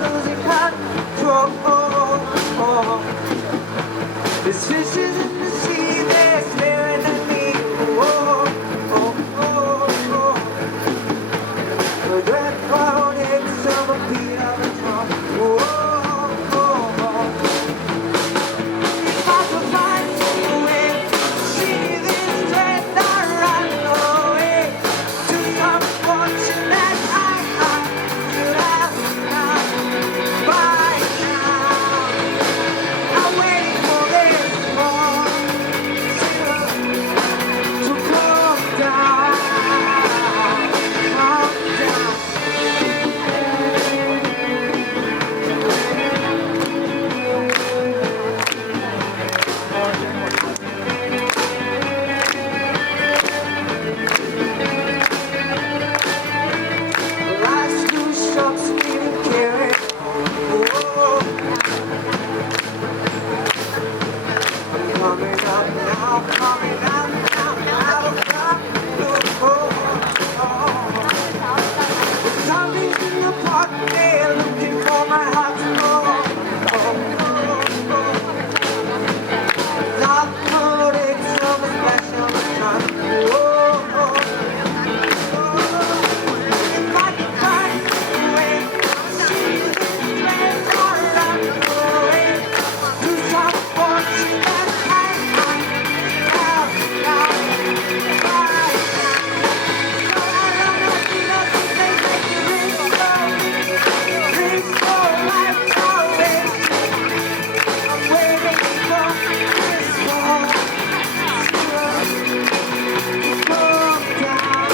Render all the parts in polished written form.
losing control. There's fishes in the sea, they're staring at me. Oh, oh, oh, oh. That cloud hits on the beat of the drum. Oh, oh, oh. If I could find a way to see this train, I'd run away to some fortune that I should have now. By now, I'm waiting for this morning to come down, come down. Life's too short to even care. Oh, coming up now, coming up now, out of time. Oh, oh, oh. Zombies in the park, they're looking for my heart to go. Oh, oh, oh. Narcotics of a special kind. Oh, oh, oh. If I could find a way to see this place, I'd run away to some fortune that I have now. Right now. So I run up to the place that you restore life's salvation. I'm waiting for this fall to come down.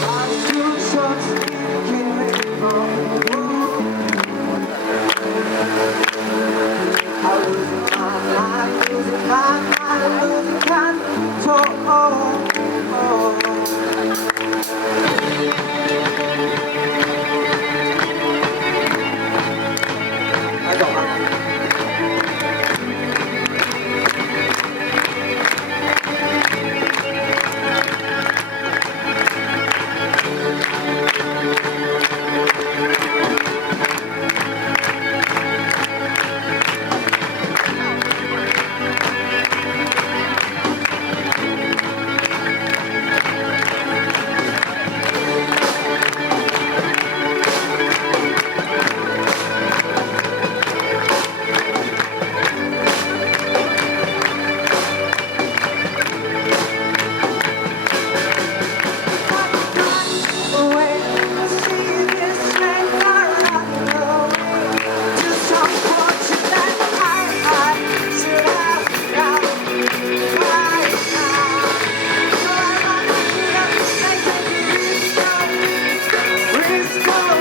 Life's too short to keep caring for. I'm losing my mind, losing my mind, losing control. I don't know. Let's go!